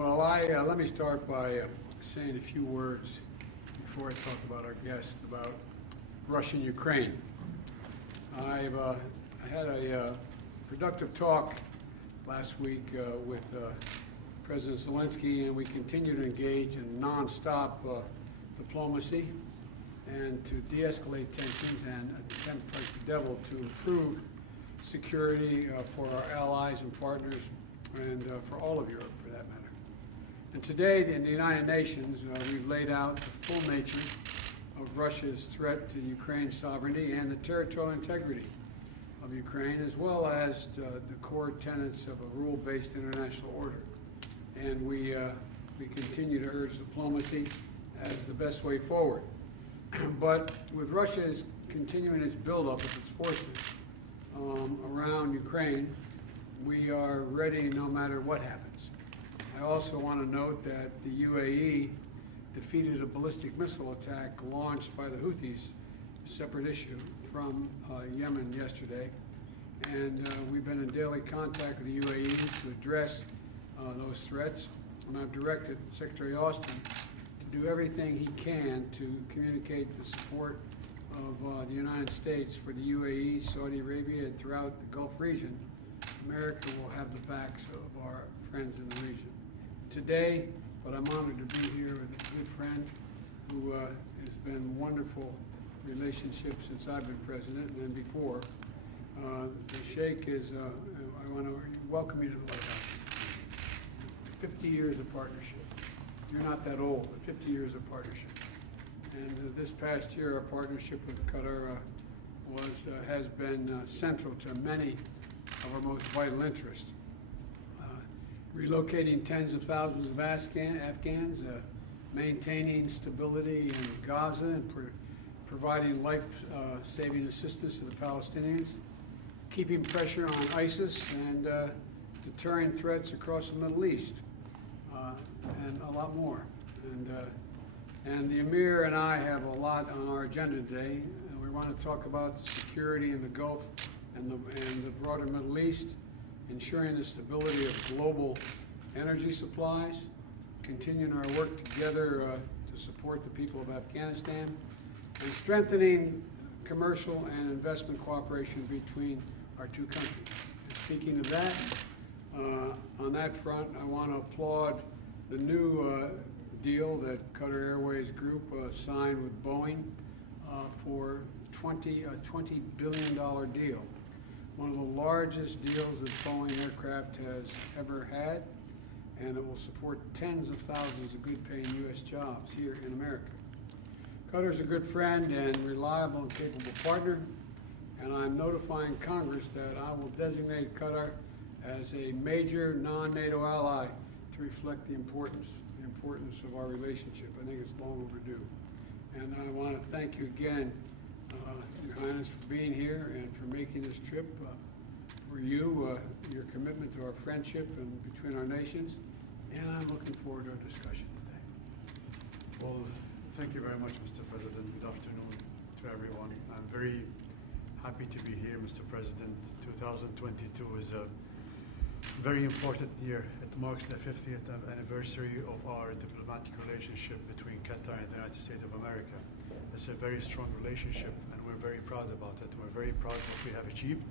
Well, let me start by saying a few words before I talk about our guest about Russia and Ukraine. I had a productive talk last week with President Zelensky, and we continue to engage in nonstop diplomacy and to de-escalate tensions and attempt like the devil to improve security for our allies and partners and for all of Europe, for that matter. And today, in the United Nations, we've laid out the full nature of Russia's threat to Ukraine's sovereignty and the territorial integrity of Ukraine, as well as the core tenets of a rule-based international order. And we continue to urge diplomacy as the best way forward. But with Russia's continuing its buildup of its forces around Ukraine, we are ready no matter what happens. I also want to note that the UAE defeated a ballistic missile attack launched by the Houthis, a separate issue, from Yemen yesterday. And we've been in daily contact with the UAE to address those threats. And I've directed Secretary Austin to do everything he can to communicate the support of the United States for the UAE, Saudi Arabia, and throughout the Gulf region. America will have the backs of our friends in the region. Today, but I'm honored to be here with a good friend who has been wonderful relationship since I've been president and then before. The Sheikh is, I want to welcome you to the White House. 50 years of partnership. You're not that old, but 50 years of partnership. And this past year, our partnership with Qatar has been central to many of our most vital interests. Relocating tens of thousands of Afghans, maintaining stability in Gaza, and providing life-saving assistance to the Palestinians, keeping pressure on ISIS, and deterring threats across the Middle East, and a lot more. And the Emir and I have a lot on our agenda today. We want to talk about the security in the Gulf and the broader Middle East, ensuring the stability of global energy supplies, continuing our work together to support the people of Afghanistan, and strengthening commercial and investment cooperation between our two countries. And speaking of that, on that front, I want to applaud the new deal that Qatar Airways Group signed with Boeing for a $20 billion deal. One of the largest deals that Boeing aircraft has ever had, and it will support tens of thousands of good-paying U.S. jobs here in America. Qatar is a good friend and reliable and capable partner, and I'm notifying Congress that I will designate Qatar as a major non-NATO ally to reflect the importance of our relationship. I think it's long overdue. And I want to thank you again, Your Highness, for being here and for making this trip. For you, your commitment to our friendship and between our nations, and I'm looking forward to our discussion today. Well, thank you very much, Mr. President. Good afternoon to everyone. I'm very happy to be here, Mr. President. 2022 is a very important year. It marks the 50th anniversary of our diplomatic relationship between Qatar and the United States of America. It's a very strong relationship, and we're very proud about it. We're very proud of what we have achieved.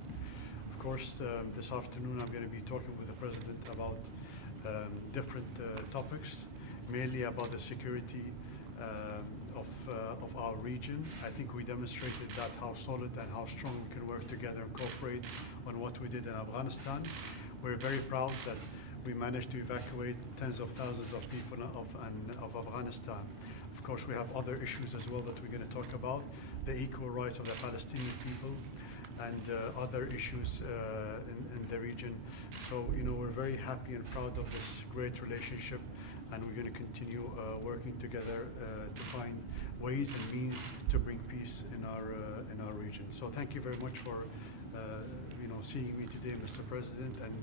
Of course, this afternoon I'm going to be talking with the President about different topics, mainly about the security of our region. I think we demonstrated that how solid and how strong we can work together and cooperate on what we did in Afghanistan. We're very proud that we managed to evacuate tens of thousands of people of Afghanistan. Of course, we have other issues as well that we're going to talk about, the equal rights of the Palestinian people and other issues in the region. So, we're very happy and proud of this great relationship, and we're going to continue working together to find ways and means to bring peace in our region. So thank you very much for seeing me today, Mr. President, and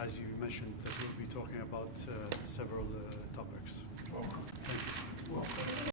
as you mentioned, that we'll be talking about several topics. Welcome. Thank you. Welcome.